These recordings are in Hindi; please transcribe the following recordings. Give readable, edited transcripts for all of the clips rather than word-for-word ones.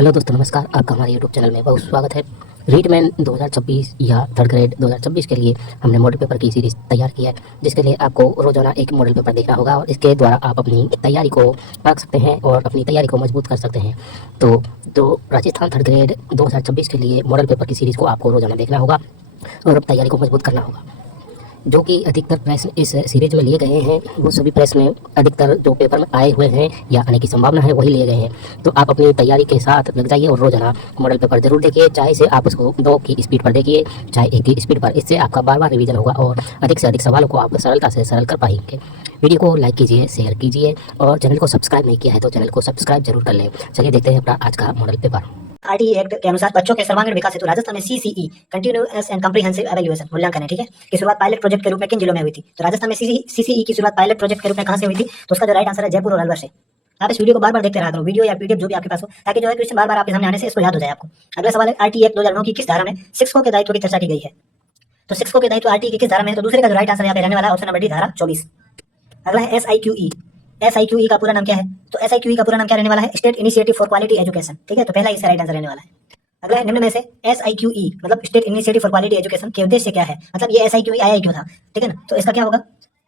हेलो दोस्तों, नमस्कार। आपका हमारे यूट्यूब चैनल में बहुत स्वागत है। रीडमैन 2026 या थर्ड ग्रेड 2026 के लिए हमने मॉडल पेपर की सीरीज़ तैयार की है, जिसके लिए आपको रोजाना एक मॉडल पेपर देखना होगा और इसके द्वारा आप अपनी तैयारी को रख सकते हैं और अपनी तैयारी को मजबूत कर सकते हैं। तो राजस्थान थर्ड ग्रेड 2026 के लिए मॉडल पेपर की सीरीज़ को आपको रोजाना देखना होगा और तैयारी को मजबूत करना होगा। जो कि अधिकतर प्रश्न इस सीरीज में लिए गए हैं, वो सभी प्रश्न अधिकतर जो पेपर में आए हुए हैं या आने की संभावना है वही लिए गए हैं। तो आप अपनी तैयारी के साथ लग जाइए और रोजाना मॉडल पेपर जरूर देखिए, चाहे से आप उसको 2 की स्पीड पर देखिए, चाहे 1 की स्पीड पर। इससे आपका बार बार रिवीजन होगा और अधिक से अधिक सवालों को आप सरलता से सरल कर पाएंगे। वीडियो को लाइक कीजिए, शेयर कीजिए और चैनल को सब्सक्राइब नहीं किया है तो चैनल को सब्सक्राइब जरूर कर लें। चलिए देखते हैं अपना आज का मॉडल पेपर। आरटीई एक्ट के अनुसार बच्चों के सर्वांगीण विकास हेतु राजस्थान में CCE continuous and comprehensive evaluation मूल्यांकन है, ठीक है, की शुरुआत पायलट प्रोजेक्ट के रूप में किन जिलों में हुई थी? तो राजस्थान में सीसीई की शुरुआत पायलट प्रोजेक्ट के रूप में कहां से हुई थी? तो उसका जो राइट आंसर है जयपुर और अलवर से। आप इस वीडियो को बार-बार देखते रहा करो, वीडियो या पीडीएफ जो भी आपके पास हो, ताकि जो है क्वेश्चन बार-बार आपके सामने आने से इसको याद हो जाए आपको। अगला सवाल है, आरटीई एक्ट 2009 की किस धारा में शिक्षकों के दायित्व की चर्चा की गई है? तो शिक्षकों के दायित्व आरटीई की किस धारा में है? तो दूसरे का जो राइट आंसर यहाँ पे रहने वाला है ऑप्शन नंबर डी, धारा 24। अगला है एसआईक्यूई। एसआईक्यूई का पूरा नाम क्या है? तो एसआईक्यूई का पूरा नाम क्या रहने वाला है? State initiative for quality education, ठीक है, तो पहला इसका राइट आंसर रहने वाला है। अगला है, निम्न में से SIQE मतलब state initiative for quality education के उद्देश्य क्या है? मतलब ये SIQE आया क्यों था, ठीक है ना? तो इसका क्या होगा?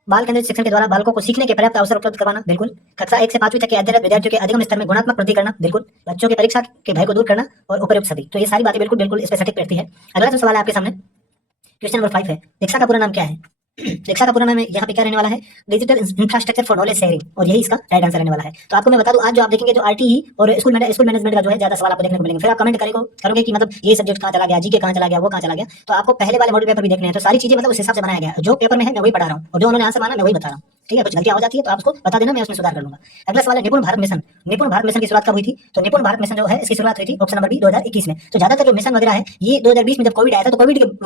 बाल केंद्रित शिक्षण के द्वारा बालकों को सीखने के पर्याप्त अवसर उपलब्ध करवाना, बिल्कुल। कक्षा 1 से 5वीं तक के अध्ययनरत विद्यार्थियों के अधिगम स्तर में गुणात्मक वृद्धि करना, बिल्कुल। बच्चों की परीक्षा के भय को दूर करना और उपयुक्त सभी। तो ये सारी बातें बिल्कुल बिल्कुल इस पे सटीक बैठती है। अगला जो सवाल है आपके सामने, क्वेश्चन नंबर 5 है, दीक्षा का पूरा नाम क्या है? दीक्षा का पूरा नाम यहाँ पे क्या रहने वाला है? Digital infrastructure for knowledge sharing, और यही इसका राइट आंसर रहने वाला है। तो आपको मैं बता दूं, आज जो आप देखेंगे जो आरटीई और स्कूल मैनेजमेंट का जो है ज्यादा सवाल आपको देखने को मिलेंगे। फिर आप कमेंट करोगे कि मतलब ये सब्जेक्ट कहाँ चला गया, जीके कहाँ चला गया, वो कहाँ चला गया। तो आपको पहले वाले मॉडल पेपर भी देखने हैं, तो सारी चीजें मतलब उस हिसाब से बनाया गया है। जो पेपर में है मैं वही पढ़ा रहा हूँ और जो उन्होंने आंसर माना मैं वही बता रहा हूँ, ठीक है। कुछ गलतियां हो जाती है तो आप उसको बता देना, मैं उसमें सुधार कर लूंगा। अगला सवाल है, निपुण भारत मिशन। निपुण भारत मिशन की शुरुआत कब हुई थी? तो निपुण भारत मिशन जो है इसकी शुरुआत हुई थी ऑप्शन नंबर बी 2021 में। तो ज्यादातर जो मिशन वगैरह है ये 2020 में जब कोविड आया था, तो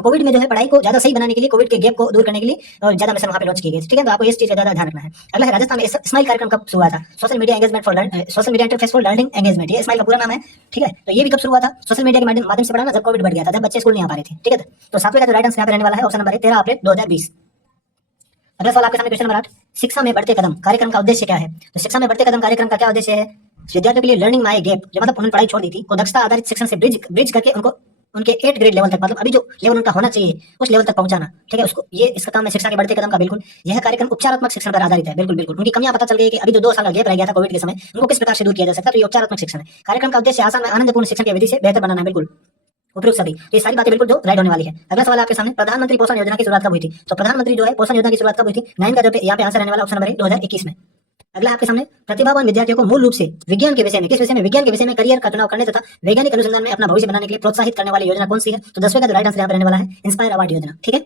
कोविड में जो है पढ़ाई को ज्यादा सही बनाने के लिए, कोविड के गैप को दूर करने के लिए और ज्यादा मिशन वहां पे लॉन्च किए गए, ठीक है। तो आपको इस चीज का ज्यादा ध्यान रखना है। अगला है, राजस्थान में स्माइल कार्यक्रम कब शुरू हुआ था? Social media engagement for social media interface for learning engagement, ये स्माइल का पूरा नाम है, ठीक है। तो ये भी कब शुरू हुआ था? सोशल मीडिया के माध्यम से पढ़ाना जब कोविड बढ़ गया था, जब बच्चे स्कूल नहीं आ पा रहे थे, ठीक है। तो सातवें का जो राइट आंसर यहाँ पे रहने वाला है ऑप्शन नंबर 13 अप्रैल 2020। अगला सवाल आपके सामने क्वेश्चन नंबर 8, शिक्षा में बढ़ते कदम कार्यक्रम का उद्देश्य क्या है? तो शिक्षा में बढ़ते कदम कार्यक्रम का क्या उद्देश्य है? विद्यार्थियों के लिए लर्निंग माई गैप, जो मतलब उन्होंने पढ़ाई छोड़ दी थी, को दक्षता आधारित शिक्षण से ब्रिज करके उनको उनके 8 ग्रेड लेवल तक, मतलब अभी जो लेवल उनका होना चाहिए उस लेवल तक पहुंचाना, ठीक है। उसको ये इसका काम है शिक्षा के बढ़ते कदम का, बिल्कुल। यह कार्यक्रम उपचारात्मक शिक्षण पर आधारित है, बिल्कुल बिल्कुल। उनकी कमियां पता चल गई कि अभी जो 2 साल का गैप रह गया था कोविड के समय, उनको किस प्रकार से दूर किया जा सकता है, तो ये उपचारात्मक शिक्षण है। कार्यक्रम का उद्देश्य आसान और आनंदपूर्ण शिक्षण की विधि से बेहतर बनाना, बिल्कुल उपयुक्त सभी। तो ये सारी बातें बिल्कुल जो राइट होने वाली है। अगला सवाल आपके सामने, प्रधानमंत्री पोषण योजना की शुरुआत कब हुई थी? तो प्रधानमंत्री जो है पोषण योजना की शुरुआत कब हुई थी? 9 का जो यहाँ पे आंसर रहने वाला ऑप्शन नंबर 2021 में। अगला आपके सामने, प्रतिभावान विद्यार्थियों को मूल रूप से विज्ञान के विषय में, किस विषय में? विज्ञान के विषय में करियर का चुनाव करने तथा वैज्ञानिक अनुसंधान में अपना भविष्य बनाने के लिए प्रोत्साहित करने वाली योजना कौन सी है? तो 10वें का जो राइट आंसर यहाँ पे रहने वाला है इंस्पायर अवार्ड योजना, ठीक है।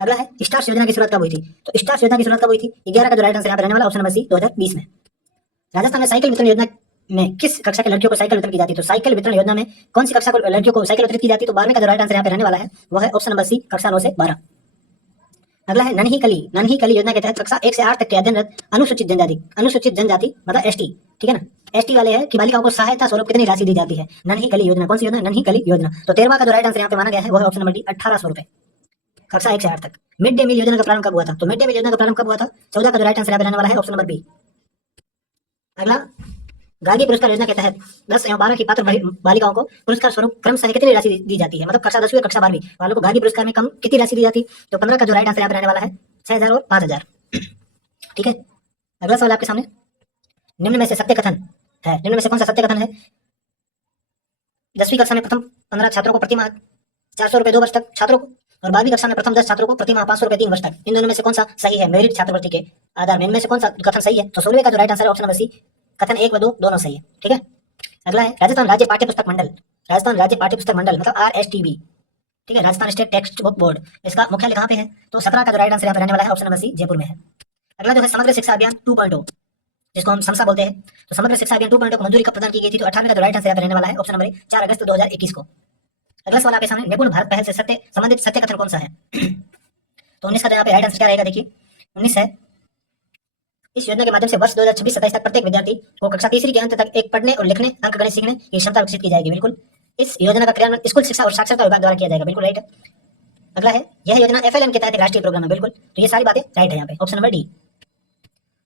अगला है, स्टार्स योजना की शुरुआत कब हुई थी? तो स्टार्स योजना की शुरुआत कब हुई थी? 11 का जो राइट आंसर यहाँ पे रहने वाला ऑप्शन नंबर सी 2020 में। राजस्थान में साइकिल वितरण योजना में किस कक्षा के लड़कियों को साइकिल वितरण की जाती है? तो साइकिल वितरण योजना में कौन सी कक्षा को लड़कियों को साइकिल वितरित की जाती है? तो 12वें का जो राइट आंसर यहाँ पे रहने वाला है वो है ऑप्शन नंबर सी, कक्षा 9 से 12। अगला है, नन्ही कली योजना के तहत कक्षा 1 से 8 तक के अध्ययनरत अनुसूचित जनजाति मतलब एसटी, ठीक है ना, एसटी वाले हैं कि बालिकाओं को सहायता स्वरूप कितनी राशि दी जाती है? नन्ही कली योजना, कौन सी योजना? नन्ही कली योजना। तो 13वां का जो राइट आंसर यहाँ पे माना गया है वो है ऑप्शन नंबर डी, 1800 रुपए, कक्षा 1 से 8 तक। मिड डे मील योजना का प्रारंभ कब हुआ था? तो मिड डे मील योजना का प्रारंभ कब हुआ था? 14 का जो राइट आंसर यहाँ पे रहने वाला है ऑप्शन नंबर बी। अगला, गार्गी पुरस्कार योजना के तहत 10 एवं 12 की पात्र बालिकाओं को पुरस्कार स्वरूप क्रमशः कितनी राशि दी जाती है? मतलब कक्षा 10वीं और कक्षा 12वीं वालों को गार्गी पुरस्कार में कम कितनी राशि दी जाती है? तो 15 का जो राइट आंसर यहाँ पे रहने वाला है 6000 और 5000, ठीक है। अगला सवाल आपके सामने, निम्न में से सत्य कथन है, निम्न में से कौन सा सत्य कथन है? 10वीं कक्षा में प्रथम 15 छात्रों को प्रतिमाह 400 रुपए 2 वर्ष तक छात्रों को, और 12वीं कक्षा में प्रथम 10 छात्रों को प्रतिमाह 500 रुपए 3 वर्ष तक। इन दोनों में से कौन सा सही है मेरिट छात्रवृत्ति के आधार में? इनमें से कौन सा कथन सही है? तो 16वें का जो राइट आंसर है ऑप्शन नंबर सी, कथन 1 व 2 दोनों सही है, ठीक है। अगला है, राजस्थान राज्य पाठ्य पुस्तक मंडल मतलब RSTB, ठीक है, Rajasthan state text book board, इसका मुख्यालय कहाँ पे है? तो 17 का जो राइट आंसर यहाँ पे रहने वाला है ऑप्शन नंबर सी, जयपुर में है। अगला जो है, समग्र शिक्षा अभियान 2.0 जिसको हम समसा बोलते हैं, तो समग्र शिक्षा अभियान 2.0 को मंजूरी कब प्रदान की गई थी? तो 18 का जो राइट आंसर यहाँ पे रहने वाला है ऑप्शन नंबर 4 अगस्त 2021 को। अगला सवाल आपके सामने, निपुण भारत पहल से संबंधित सत्य कथन कौन सा है? तो 19 का जो यहाँ पे राइट आंसर क्या रहेगा? देखिए 19 है, इस योजना के माध्यम से वर्ष 2026-27 तक प्रत्येक विद्यार्थी को कक्षा 3री के अंत तक एक पढ़ने और लिखने, अंकगणित सीखने की क्षमता विकसित की जाएगी, बिल्कुल। इस योजना का क्रियान्वयन स्कूल शिक्षा और साक्षरता विभाग द्वारा किया जाएगा, बिल्कुल राइट है। अगला है, यह योजना FLN के तहत एक राष्ट्रीय प्रोग्राम है, बिल्कुल। तो ये सारी बातें राइट है यहाँ पे, ऑप्शन नंबर डी।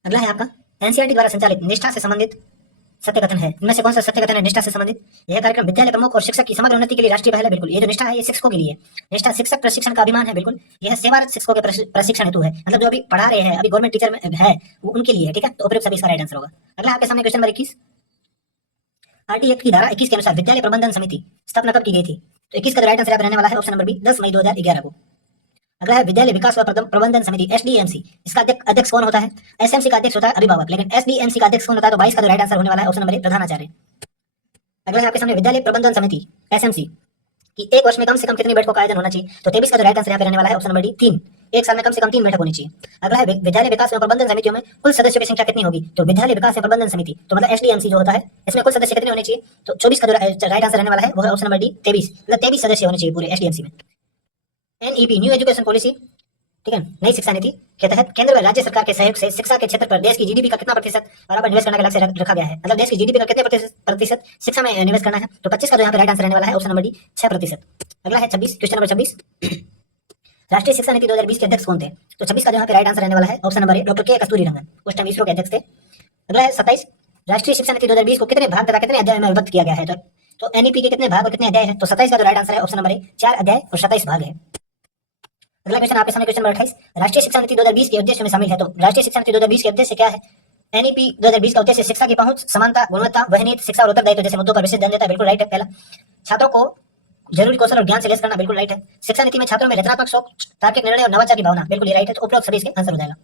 अगला है आपका, NCERT द्वारा संचालित निष्ठा से संबंधित सत्य कथन है। इनमें से कौन सा सत्य कथन है निष्ठा से संबंधित? यह कार्यक्रम विद्यालय प्रमुख और शिक्षक की समग्र उन्नति के लिए राष्ट्रीय पहल है। बिल्कुल, ये जो निष्ठा है ये शिक्षकों के लिए। निष्ठा शिक्षक प्रशिक्षण का अभिमान है। बिल्कुल, यह सेवारत शिक्षकों के प्रशिक्षण हेतु है, मतलब जो अभी पढ़ा रहे हैं, अभी गवर्नमेंट टीचर में है, वो उनके लिए है। ठीक है, तो उपयुक्त सभी इसका राइट आंसर होगा। अगला आपके सामने क्वेश्चन नंबर 21। आरटी एक्ट की धारा 21 के अनुसार विद्यालय प्रबंधन समिति स्थापना कब की गई थी? तो 21 का राइट आंसर रहने वाला है ऑप्शन नंबर बी, 10 मई 2011 को। अगला है विद्यालय विकास व प्रबंधन समिति एसडीएमसी, इसका अध्यक्ष कौन होता है? एसएमसी का अध्यक्ष होता है अभिभावक, लेकिन एसडीएमसी का अध्यक्ष कौन होता है? तो 22 का राइट आंसर होने वाला है ऑप्शन नंबर ए, प्रधानाचार्य। अगला है आपके सामने विद्यालय प्रबंधन समिति एसएमसी कि एक वर्ष में कम से कम कितनी बैठकों का आयोजन होना चाहिए? तो 23 का राइट आंसर यहाँ पे रहने वाला है ऑप्शन नंबर डी, 3। एक साल में कम से कम 3 बैठक होनी चाहिए। अगला है विद्यालय विकास एवं प्रबंधन समितियों में कुल सदस्यों की संख्या कितनी होगी? तो विद्यालय विकास एवं प्रबंधन समिति तो मतलब एसडीएमसी जो होता है, इसमें कुल सदस्य कितने होने चाहिए? तो 24 का राइट आंसर रहने वाला है वो है ऑप्शन नंबर डी, 23। मतलब 23 सदस्य होने चाहिए पूरे एसडीएमसी में। एनईपी न्यू एजुकेशन पॉलिसी, ठीक है, नई शिक्षा नीति के तहत केंद्र व राज्य सरकार के सहयोग से शिक्षा के क्षेत्र पर देश की जीडीपी का कितना प्रतिशत बराबर निवेश करने का लक्ष्य रखा गया है? मतलब देश की जीडीपी का कितने प्रतिशत शिक्षा में निवेश करना है? तो 25 का जो यहाँ पे राइट आंसर रहने वाला है ऑप्शन नंबर डी, 6%। अगला है 26, क्वेश्चन नंबर 26। राष्ट्रीय शिक्षा नीति 2020 के अध्यक्ष कौन थे? तो 26 का जो यहाँ पे राइट आंसर रहने वाला है ऑप्शन नंबर ए, डॉक्टर के कस्तूरीरंगन, उस टाइम इसरो के अध्यक्ष थे। अगला है 27। राष्ट्रीय शिक्षा नीति 2020 को कितने भाग तथा कितने अध्याय में विभक्त किया गया है? तो एनईपी के कितने भाग और कितने अध्याय है? तो 27 का जो राइट आंसर है ऑप्शन नंबर ए, 4 अध्याय और 27 भाग है। अगला क्वेश्चन आपके सामने क्वेश्चन नंबर 28। राष्ट्रीय शिक्षा नीति 2020 के उद्देश्य में शामिल है। तो राष्ट्रीय शिक्षा नीति 2020 के उद्देश्य क्या है? एनईपी 2020 का उद्देश्य शिक्षा की पहुंच, समानता, गुणवत्ता, वहनीयता, शिक्षा और उत्तरदायित्व जैसे मुद्दों पर विशेष ध्यान देता है। बिल्कुल राइट है पहला। छात्रों को जरूरी कौशल और ज्ञान से लैस करना, बिल्कुल राइट है। शिक्षा नीति में छात्रों में रचनात्मक सोच, तार्किक निर्णय और नवाचार की भावना, बिल्कुल ये राइट है। तो उपरोक्त सभी इसके आंसर हो जाएगा।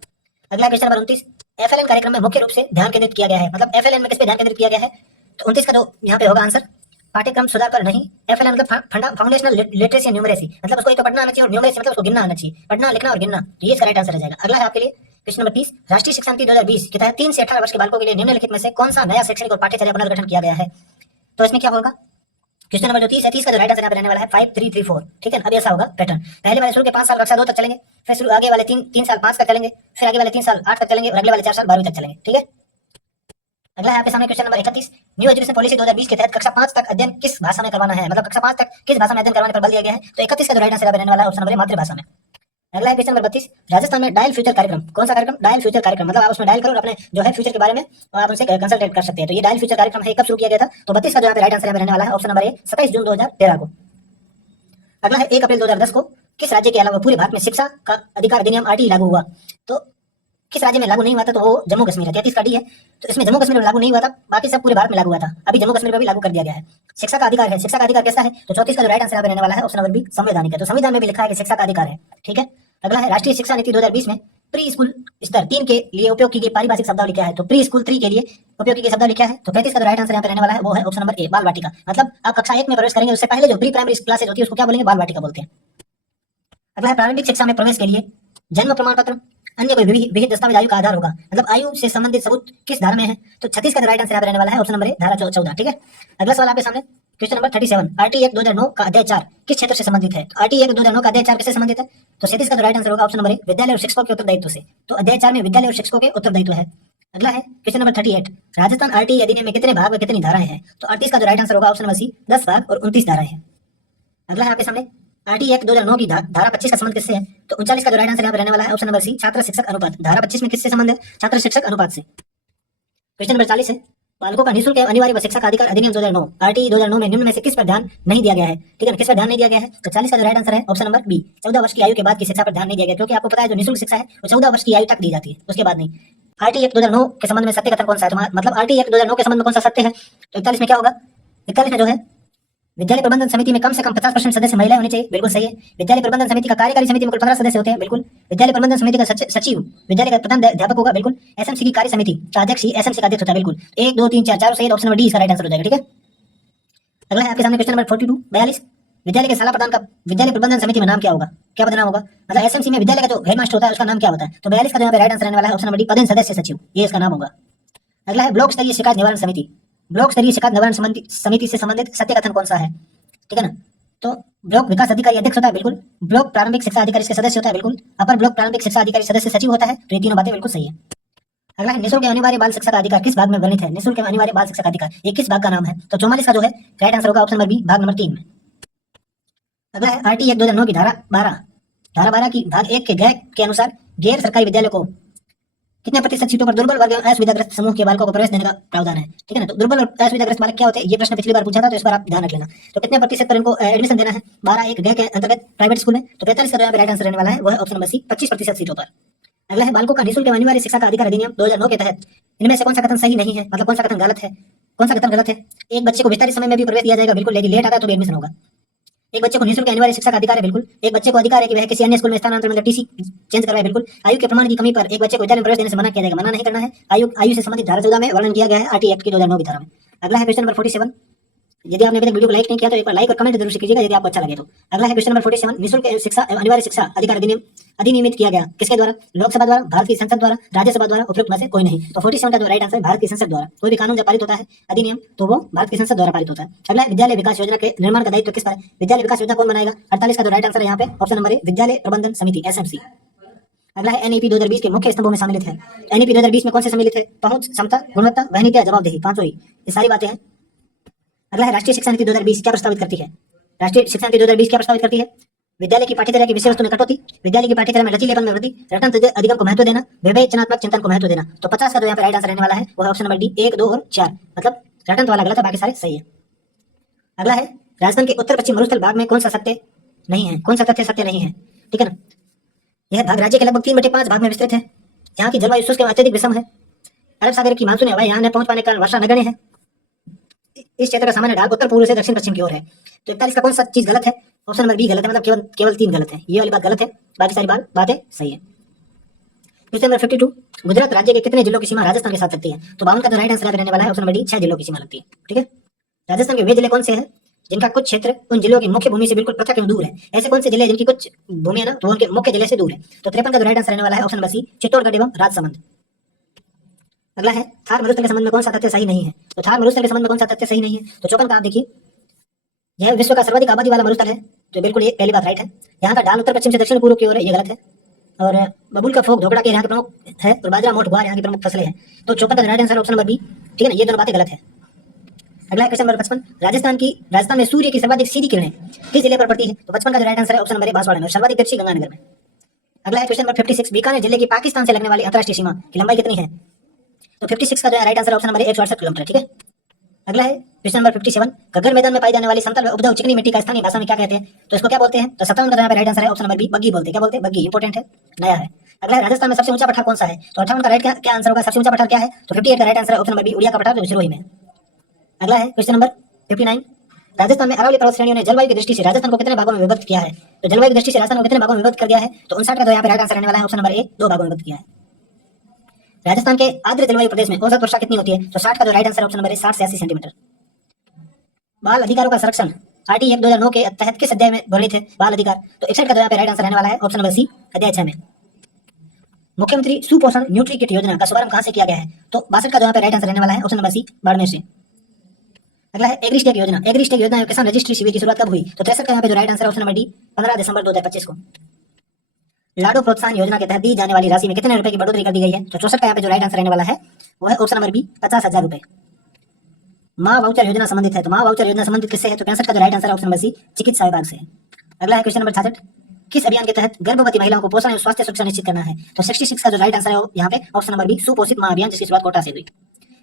अगला क्वेश्चन नंबर 29। एफएलएन कार्यक्रम में मुख्य रूप से ध्यान केंद्रित किया गया है। मतलब एफएलएन में किस पे ध्यान केंद्रित किया गया है? तो 29 का जो यहाँ पे होगा आंसर, पाठ्यक्रम सुधार पर नहीं। एफएलएन मतलब फाउंडेशनल लिटरेसी एंड न्यूमरेसी, मतलब उसको एक तो पढ़ना आना चाहिए और न्यूमरेसी मतलब उसको गिनना आना चाहिए, पढ़ना लिखना और गिनना। तो ये इसका राइट आंसर हो जाएगा। अगला है आपके लिए क्वेश्चन नंबर 30। राष्ट्रीय शिक्षा नीति 2020 के तहत 3 से 18 वर्ष के बालकों के लिए निम्नलिखित में से कौन सा नया शैक्षणिक और पाठ्यचर्या पुनर्गठन किया गया है? तो इसमें क्या होगा? क्वेश्चन नंबर जो 30 है, 30 का जो राइट आंसर यहाँ पे रहने वाला है 5 3 3 4। ठीक है, अब ऐसा होगा पैटर्न, पहले वाले शुरू के 5 साल कक्षा 2 तक चलेंगे, फिर शुरू आगे वाले 3 साल 5 तक चलेंगे, फिर आगे वाले 3 साल 8 तक चलेंगे और अगले वाले 4 साल 12वीं तक चलेंगे। ठीक है, अगला है आपके सामने question number 31। New education policy 2020 के तहत कक्षा 5 तक अध्ययन किस भाषा में करवाना है? मतलब कक्षा 5 तक किस भाषा में अध्ययन करवाने पर बल दिया गया है? तो 31 का जो राइट आंसर रहने वाला है ऑप्शन नंबर ए, मातृभाषा में। अगला है क्वेश्चन नंबर 32। राजस्थान में डायल फ्यूचर कार्यक्रम, कौन सा कार्यक्रम? डायल फ्यूचर कार्यक्रम, मतलब आप उसमें डायल करो और अपने जो है फ्यूचर के बारे में आप उनसे कंसल्टेट कर सकते हैं। तो ये डायल फ्यूचर कार्यक्रम है, कब शुरू किया गया था? तो 32 का जो यहाँ पे राइट आंसर रहने वाला है ऑप्शन नंबर ए, 27 जून 2013 को। अगला है 1 अप्रैल 2010 को किस राज्य के अलावा पूरे भारत में शिक्षा का अधिकार अधिनियम आरटी लागू हुआ? तो किस राज्य में लागू नहीं हुआ था? तो वो जम्मू कश्मीर है, 33 का डी है। तो इसमें जम्मू कश्मीर में लागू नहीं हुआ था, बाकी सब पूरे भारत में लागू हुआ था। अभी जम्मू कश्मीर में भी लागू कर दिया गया है। शिक्षा का अधिकार है, शिक्षा का अधिकार कैसा है? तो 34 का जो राइट आंसर रहने वाला है ऑप्शन नंबर बी, संवैधानिक है। तो संविधान में भी लिखा है कि शिक्षा का अधिकार है। ठीक है, अगला है राष्ट्रीय शिक्षा नीति 2020 में प्री स्कूल स्तर 3 के लिए उपयोग की गई पारिभाषिक शब्दावली क्या है? तो प्री स्कूल 3 के लिए उपयोग की गई शब्दावली क्या है? तो 35 का जो राइट आंसर यहाँ पे रहने वाला है वो है ऑप्शन नंबर ए, बाल वाटिका। मतलब आप कक्षा 1 में प्रवेश करेंगे उससे पहले जो प्री प्राइमरी क्लासेज होती है उसको क्या बोलेंगे? बाल वाटिका बोलते हैं। अगला है प्रारंभिक शिक्षा में प्रवेश के लिए जन्म प्रमाण पत्र अन्य कोई विहित दस्तावेज आयु का आधार होगा। मतलब आयु से संबंधित सबूत किस धारा में है? तो 36 का राइट आंसर यहाँ रहने वाला है ऑप्शन नंबर ए, धारा 14। ठीक है, अगला सवाल आपके सामने क्वेश्चन नंबर 37। आरटी एक्ट 2009 का अध्याय 4 किस क्षेत्र से संबंधित है? तो आरटी एक्ट 2009 का अध्याय 4 किससे संबंधित है? तो 37 का राइट आंसर होगा ऑप्शन नंबर ए, विद्यालय और शिक्षकों के उत्तरदायित्व से। तो अध्याय 4 में विद्यालय और शिक्षकों के उत्तरदायित्व है। अगला है क्वेश्चन नंबर 38। राजस्थान आरटी अधिनियम में कितने भाग व कितनी धाराएं हैं? तो 38 का जो राइट आंसर होगा ऑप्शन नंबर सी, 10 भाग और 29 धाराएं हैं। अगला है आपके सामने आरटी एक्ट 2009 की धारा 25 का संबंध किससे है? तो 39 का जो राइट आंसर यहाँ रहने वाला है ऑप्शन नंबर सी, छात्र शिक्षक अनुपात। धारा 25 में किससे संबंध है? छात्र शिक्षक अनुपात से। क्वेश्चन नंबर 40 है बालकों का निःशुल्क एवं अनिवार्य व शिक्षा का अधिकार अधिनियम 2009 आरटी 2009 में निम्न में से किस पर ध्यान नहीं दिया गया है? ठीक है, किस पर ध्यान नहीं दिया गया है? तो 40 का जो राइट आंसर है ऑप्शन नंबर बी, 14 वर्ष की आयु के बाद की शिक्षा पर ध्यान नहीं दिया गया, क्योंकि आपको पता है जो निःशुल्क शिक्षा है वो 14 वर्ष की आयु तक दी जाती है, उसके बाद नहीं। आरटी एक्ट 2009 के संबंध में सत्य कथन कौन सा है? मतलब आरटी एक्ट 2009 के संबंध में कौन सा सत्य है? तो 41 में क्या होगा? 41 में जो है विद्यालय प्रबंधन समिति में कम से कम 50% सदस्य महिलाएं होनी चाहिए, बिल्कुल सही है। विद्यालय प्रबंधन समिति का कार्यकारी समिति में कुल 15 सदस्य होते हैं, बिल्कुल। विद्यालय प्रबंधन समिति का सचिव विद्यालय का प्रधान अध्यापक होगा, बिल्कुल। एसएमसी की कार्य समिति का अध्यक्ष ही एसएमसी का अध्यक्ष होता है, बिल्कुल। 1 2 3 4 चारों सही, ऑप्शन नंबर डी इसका राइट आंसर हो जाएगा। ठीक है, अगला है आपके सामने क्वेश्चन नंबर 42 42। विद्यालय के शाला प्रधान का विद्यालय प्रबंधन समिति में नाम क्या होगा? क्या बदनाम होगा? मतलब एसएमसी में विद्यालय का जो हेडमास्टर होता है उसका नाम क्या होता है? तो 42 का जो यहाँ पे राइट आंसर रहने वाला है ऑप्शन नंबर डी, पदेन सदस्य सचिव, ये इसका नाम होगा। अगला है ब्लॉक स्तरीय शिकायत निवारण समिति। ब्लॉक स्तरीय शिकायत निवारण समिति से संबंधित सत्य कथन कौन सा है? ठीक है ना, तो ब्लॉक विकास अधिकारी अध्यक्ष होता है, बिल्कुल। ब्लॉक प्रारंभिक शिक्षा अधिकारी इसके सदस्य होता है, बिल्कुल। अपर ब्लॉक प्रारंभिक शिक्षा अधिकारी सदस्य सचिव होता है, तो ये तीनों बातें बिल्कुल सही है। अगला है निःशुल्क अनिवार्य बाल शिक्षा का अधिकार किस भाग में वर्णित है? निःशुल्क अनिवार्य बाल शिक्षा का अधिकार ये किस भाग का नाम है? तो 44 का जो है राइट आंसर होगा ऑप्शन नंबर बी, भाग नंबर 3 में। अगला है आरटी एक्ट 2009 की धारा 12 की भाग 1 के गैर के अनुसार गैर सरकारी विद्यालय को कितने प्रतिशत सीटों पर दुर्बल वर्ग एवं असुविधाग्रस्त समूह के बालकों को प्रवेश देने का प्रावधान है, ठीक है ना। तो दुर्बल और असुविधाग्रस्त बालक क्या होते हैं, ये प्रश्न पिछली बार पूछा था, तो इस बार आप ध्यान रख लेना। तो कितने प्रतिशत पर इनको एडमिशन देना है, 12 एक गए के अंतर्गत प्राइवेट स्कूल में, तो 45 का राइट आंसर रहने वाला है, वह ऑप्शन नंबर सी 25% सीटों पर। अगला है बालकों का निःशुल्क एवं अनिवार्य शिक्षा का अधिकार अधिनियम 2009 के तहत इनमें से कौन सा कथन सही नहीं है, मतलब कौन सा कथन गलत है, कौन सा कथन गलत है। एक बच्चे को विस्तारित समय में भी प्रवेश दिया जाएगा, बिल्कुल, लेकिन लेट आता है तो भी एडमिशन होगा। एक बच्चे को निःशुल्क अनिवार्य शिक्षा का अधिकार है, बिल्कुल। एक बच्चे को अधिकार है कि वह किसी अन्य स्कूल में स्थानांतरण मतलब टीसी चेंज करवाए, बिल्कुल। आयु के प्रमाण की कमी पर एक बच्चे को विद्यालय में प्रवेश देने से मना किया जाएगा, मना नहीं करना है। आयु से संबंधित धारा 14 में वर्णन किया गया है, आरटी एक्ट की 2009 की धारा में। अगला है क्वेश्चन नंबर 47। यदि आपने अभी तक वीडियो को लाइक नहीं किया तो एक बार लाइक और कमेंट जरूर कीजिएगा यदि आपको अच्छा लगे तो। अगला है क्वेश्चन नंबर 47। निःशुल्क शिक्षा अनिवार्य शिक्षा अधिकार अधिनियम अधिनियमित किया गया किसके द्वारा, लोकसभा द्वारा, भारत की संसद द्वारा, राज्यसभा द्वारा, उपयुक्त में से कोई नहीं। तो 47 का जो राइट आंसर है भारत की संसद द्वारा। कोई भी कानून जब पारित होता है अधिनियम, तो वो भारत की संसद द्वारा पारित होता है। अगला है विद्यालय विकास योजना के निर्माण का दायित्व किस पर है, विद्यालय विकास योजना कौन बनाएगा। 48 का जो राइट आंसर है यहाँ पे ऑप्शन नंबर ए विद्यालय प्रबंधन समिति, एसएमसी। अगला है एनईपी 2020 के मुख्य स्तंभों में सम्मिलित है। एनईपी 2020 में कौन से सम्मिलित है, पहुंच, क्षमता, गुणवत्ता, वहनीयता, जवाबदेही, पांचों ही, ये सारी बातें हैं। अगला है राष्ट्रीय शिक्षा नीति 2020 क्या प्रस्तावित करती है, राष्ट्रीय शिक्षा नीति 2020 क्या प्रस्तावित करती है। विद्यालय की पाठ्यचर्या की विषय वस्तु में कटौती, विद्यालय की पाठ्यचर्या में लचीलेपन में वृद्धि, रटन अधिगम को महत्व देना, विवेचनात्मक चिंतन को महत्व देना। तो 50 का जो यहाँ पे राइट आंसर रहने वाला है वो है ऑप्शन नंबर डी 1, 2 और 4, मतलब रटन वाला गलत है, बाकी सारे सही है। अगला है राजस्थान के उत्तर पश्चिम मरुस्थल भाग में कौन सा सत्य नहीं है, कौन सा तथ्य सत्य नहीं है, ठीक है ना। यह भाग राज्य के लगभग 3/5 भाग में विस्तृत है। यहाँ की जलवायु शुष्क एवं अत्यधिक विषम है। अरब सागर की मानसून हवाएं यहाँ न पहुंच पाने के कारण वर्षा नगण्य है। इस क्षेत्र का सामान्य ढाल उत्तर पूर्व से दक्षिण पश्चिम की ओर है। तो 41 का कौन सा चीज गलत है, ऑप्शन नंबर बी गलत है, मतलब केवल 3 गलत है, ये वाली बात गलत है, बाकी सारी बातें सही है। Question number 52। गुजरात राज्य के कितने जिलों की सीमा राजस्थान के साथ लगती है, तो 52 का जो राइट आंसर रहने वाला है ऑप्शन नंबर डी 6 जिलों की सीमा लगती है, ठीक है। राजस्थान के वे जिले कौन से हैं जिनका कुछ क्षेत्र उन जिलों की मुख्य भूमि से बिल्कुल पृथक एवं दूर है। ऐसे कौन से जिले जिनकी कुछ भूमि है ना, तो उनके मुख्य जिले से दूर है। तो 53 का जो राइट आंसर रहने वाला है ऑप्शन नंबर सी चित्तौड़गढ़ एवं राजसमंद। अगला है थार मरुस्थल के संबंध में कौन सा तथ्य सही नहीं है, तो थार मरुस्थल के संबंध में कौन सा तथ्य सही नहीं है। तो 54 का आप देखिए, यह विश्व का सर्वाधिक आबादी वाला मरुस्थल है, तो बिल्कुल ये पहली बात राइट है। यहाँ का ढाल उत्तर पश्चिम से दक्षिण पूर्व की ओर है, ये गलत है। और बबूल का फोक ढोकड़ा के यहाँ के प्रमुख है, और बाजरा मोठ ग्वार यहाँ की प्रमुख फसलें हैं। तो 54 का right answer option number B, ठीक है ना, ये दोनों बातें गलत है। अगला क्वेश्चन नंबर 55। राजस्थान में सूर्य की सर्वाधिक सीधी किरणें किस जिले पर पड़ती है, तो 55 का राइट आंसर है ऑप्शन नंबर ए बांसवाड़ा में, सर्वाधिक दक्षिण गंगानगर में। अगला है क्वेश्चन नंबर 56। बीकानेर जिले की पाकिस्तान से लगने वाली अंतर्राष्ट्रीय सीमा की लंबाई कितनी है, तो 56 का जो right answer option number 168 kilometre, ठीक है। अगला है क्वेश्चन नंबर 57। गग्गर मैदान में पाई जाने वाली समतल व उपजाऊ चिकनी मिट्टी का स्थानीय भाषा में क्या कहते हैं, तो इसको क्या बोलते हैं, तो 57 का यहाँ पे राइट आंसर है ऑप्शन नंबर बी बग्गी बोलते हैं। क्या बोलते हैं, बग्गी, इंपोर्टेंट है, नया है। अगला है राजस्थान में सबसे ऊंचा पठार कौन सा है, तो 58 का राइट क्या आंसर होगा, सबसे ऊंचा पठार क्या है, तो 58 का राइट आंसर है ऑप्शन नंबर बी उड़िया का पठार जो सिरोही में है। अगला है क्वेश्चन नंबर 59। राजस्थान में अरावली पर्वत श्रेणियों ने जलवायु की दृष्टि से राजस्थान को कितने भागों में विभक्त किया है, तो जलवायु की दृष्टि से राजस्थान को कितने भागों में विभक्त कर दिया है, तो 59 का जो यहाँ पे राइट आंसर रहने वाला है ऑप्शन नंबर ए 2 भागों में विभक्त किया है। राजस्थान के आर्द्र जलवायु प्रदेश में औसत वर्षा कितनी होती है, तो 60 का जो राइट आंसर ऑप्शन नंबर 60 से 80 सेंटीमीटर। बाल अधिकारों का संरक्षण आरटी एक्ट 2009 के तहत किस अध्याय में वर्णित है बाल अधिकार, तो 61 का जो यहाँ पे राइट आंसर रहने वाला है ऑप्शन नंबर सी अध्याय 6 में। मुख्यमंत्री सुपोषण न्यूट्री किट योजना का शुभारंभ कहां से किया गया है, तो 62 का जो यहाँ पे राइट आंसर रहने वाला है ऑप्शन नंबर सी बाड़मेर से। अगला है एग्रीस्टेक योजना। एग्रीस्टेक योजना किसान रजिस्ट्री शिविर की शुरुआत कब हुई, तो 63 का यहाँ पे जो right answer option number D 15 दिसंबर 2025 को। लाडो प्रोत्साहन योजना के तहत दी जाने वाली राशि में कितने रुपए की बढ़ोतरी कर दी गई है, तो 64 का यहाँ पे जो राइट आंसर रहने वाला है वो है ऑप्शन नंबर बी 50,000 रुपए। माँ वाउचर योजना संबंधित है, तो माँ वाउचर योजना संबंधित किससे है, तो 65 का जो राइट आंसर है ऑप्शन नंबर सी चिकित्सा विभाग से है। अगला है क्वेश्चन नंबर 66। किस अभियान के तहत गर्भवती महिलाओं को पोषण एवं स्वास्थ्य सुरक्षा निश्चित करना है, तो 66 का जो राइट आंसर है यहाँ पे ऑप्शन नंबर बी सुपोषित माँ अभियान, जिसकी शुरुआत कोटा से हुई।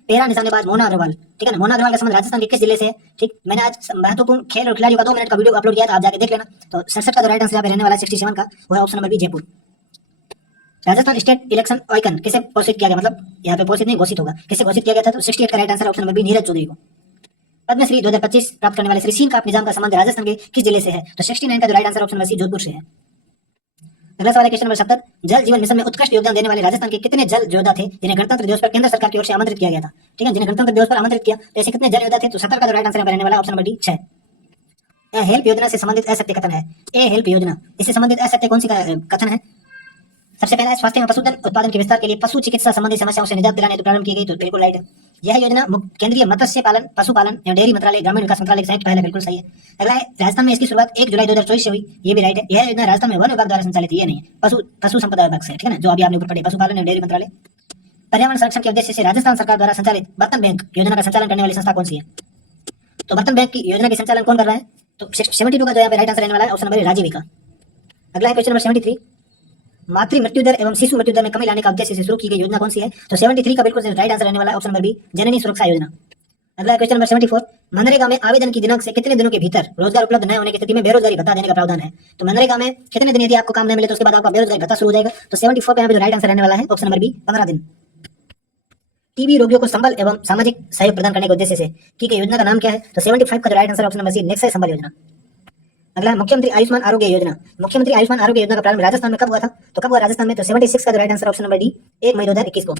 पेरा निशानेबाज मोना अग्रवाल, ठीक है ना, मोना अग्रवाल का संबंध राजस्थान के किस जिले से है, ठीक। मैंने आज महत्वपूर्ण खेल और खिलाड़ियों का 2 मिनट का वीडियो अपलोड किया था, आप जाके देख लेना। तो 67 का जो राइट आंसर यहाँ पे रहने वाला है 67 का, वो है option number B Jaipur. Rajasthan state election icon किसे घोषित किया गया, मतलब यहाँ पे घोषित नहीं घोषित होगा, किसे घोषित किया गया था, तो 68 का right answer option number B Neeraj Chaudhary को। पद्मश्री 2025 प्राप्त करने वाले श्री सीन काप निजाम का संबंध राजस्थान के किस जिले से है, तो 69 का जो right answer option number C Jodhpur से है। अगला सवाल है क्वेश्चन नंबर 70। जल जीवन मिशन में उत्कृष्ट योगदान देने वाले राजस्थान के कितने जल योद्धा थे जिन्हें गणतंत्र दिवस पर केंद्र सरकार की ओर से आमंत्रित किया गया था, ठीक है, जिन्हें गणतंत्र दिवस पर आमंत्रित किया, तो ऐसे कितने जल योद्धा थे, तो 70 का जो राइट आंसर रहने वाला ऑप्शन नंबर डी 6। ए हेल्प योजना से संबंधित असत्य कथन है। ए हेल्प योजना इससे संबंधित असत्य कौन सी कथन है, सबसे पहला है स्वास्थ्य में पशुधन उत्पादन के विस्तार के लिए पशु चिकित्सा संबंधी समस्याओं से निजात दिलाने तो प्रारंभ की गई, तो बिल्कुल राइट है। यह योजना केंद्रीय मत्स्य पालन पशुपालन एवं डेयरी मंत्रालय ग्रामीण विकास मंत्रालय के संयुक्त पहल है, बिल्कुल सही है। अगला है राजस्थान में इसकी शुरुआत 1 जुलाई 2024 से हुई, ये भी राइट है। यह योजना राजस्थान में वन विभाग द्वारा संचालित है, ये नहीं है, पशु संपदा विभाग से, ठीक है ना, जो अभी आपने ऊपर पढ़े पशुपालन एवं डेयरी मंत्रालय। पर्यावरण संरक्षण के उद्देश्य से राजस्थान सरकार द्वारा संचालित बर्तन बैंक योजना का संचालन करने वाली संस्था कौन सी है, तो बर्तन बैंक की योजना की संचालन कौन कर रहा है, तो 72 का जो यहाँ पे राइट आंसर रहने वाला है ऑप्शन नंबर राजीविका। अगला है क्वेश्चन नंबर 73। मातृ मृत्यु दर एवं शिशु मृत्यु दर में कमी लाने का उद्देश्य से शुरू की गई योजना कौन सी है? तो 73 का बिल्कुल राइट आंसर रहने वाला है ऑप्शन नंबर बी, जननी सुरक्षा योजना। अगला क्वेश्चन नंबर 74, मनरेगा में आवेदन की दिनांक से कितने दिनों के भीतर रोजगार उपलब्ध न होने की स्थिति में बेरोजगारी भत्ता देने का प्रावधान है? तो मनरेगा में कितने दिन यदि आपको काम नहीं मिले तो उसके बाद आपका बेरोजगारी भत्ता शुरू हो जाएगा। तो 74 पे यहाँ पे जो राइट आंसर रहने वाला है ऑप्शन नंबर बी, 15 दिन। टीबी रोगियों को संबल एवं सामाजिक सहयोग प्रदान करने के उद्देश्य से की गई योजना का नाम क्या है? तो 75 का जो right answer option number C, नेक्सय संबल योजना। अगला है मुख्यमंत्री आयुष्मान आरोग्य योजना। मुख्यमंत्री आयुष्मान आरोग्य योजना का प्रारंभ राजस्थान में कब हुआ था? तो कब हुआ राजस्थान में? तो 76 का जो right answer option number D, 1 मई 2021 को।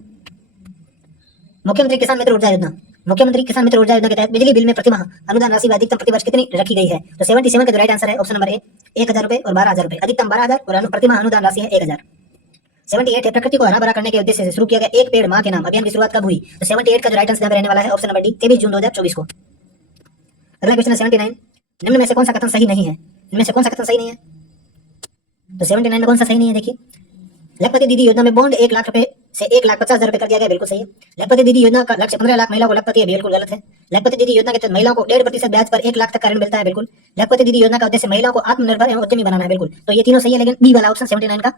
मुख्यमंत्री किसान मित्र ऊर्जा योजना। मुख्यमंत्री किसान मित्र ऊर्जा योजना के तहत बिजली बिल में प्रतिमाह अनुदान राशि अधिकतम प्रतिवर्ष कितनी रखी गई है? तो 77 का जो राइट आंसर है ऑप्शन नंबर ए, 1000 रुपए और 12000 रुपए। अधिकतम 12000 और प्रतिमाह अनुदान राशि है 1000। 78 है प्रकृति को हरा भरा करने के उद्देश्य से शुरू किया गया एक पेड़ मां के नाम अभियान की शुरुआत कब हुई? तो 78 का जो राइट आंसर रहने वाला है ऑप्शन नंबर डी, 23 जून 2024 को। अगला क्वेश्चन है 79, निम्न में से कौन सा कथन सही नहीं है? इनमें से कौन सा कथन सही नहीं है? तो 79 में कौन सा सही नहीं है? देखिए, लखपति दीदी योजना में बॉन्ड 1 लाख रुपए से 1,50,000 रुपए कर दिया गया, बिल्कुल सही है। लखपति दीदी योजना का लक्ष्य 15 लाख महिलाओं को लखपति है, बिल्कुल गलत है। लखपति दीदी योजना के तहत महिलाओं को 1.5% ब्याज पर 1 लाख तक का ऋण मिलता है, बिल्कुल। लखपति दीदी योजना का उद्देश्य महिलाओं को आत्मनिर्भर एवं उद्यमी बनाना है, बिल्कुल। तो ये तीनों सही है, लेकिन बी वाला ऑप्शन 79 का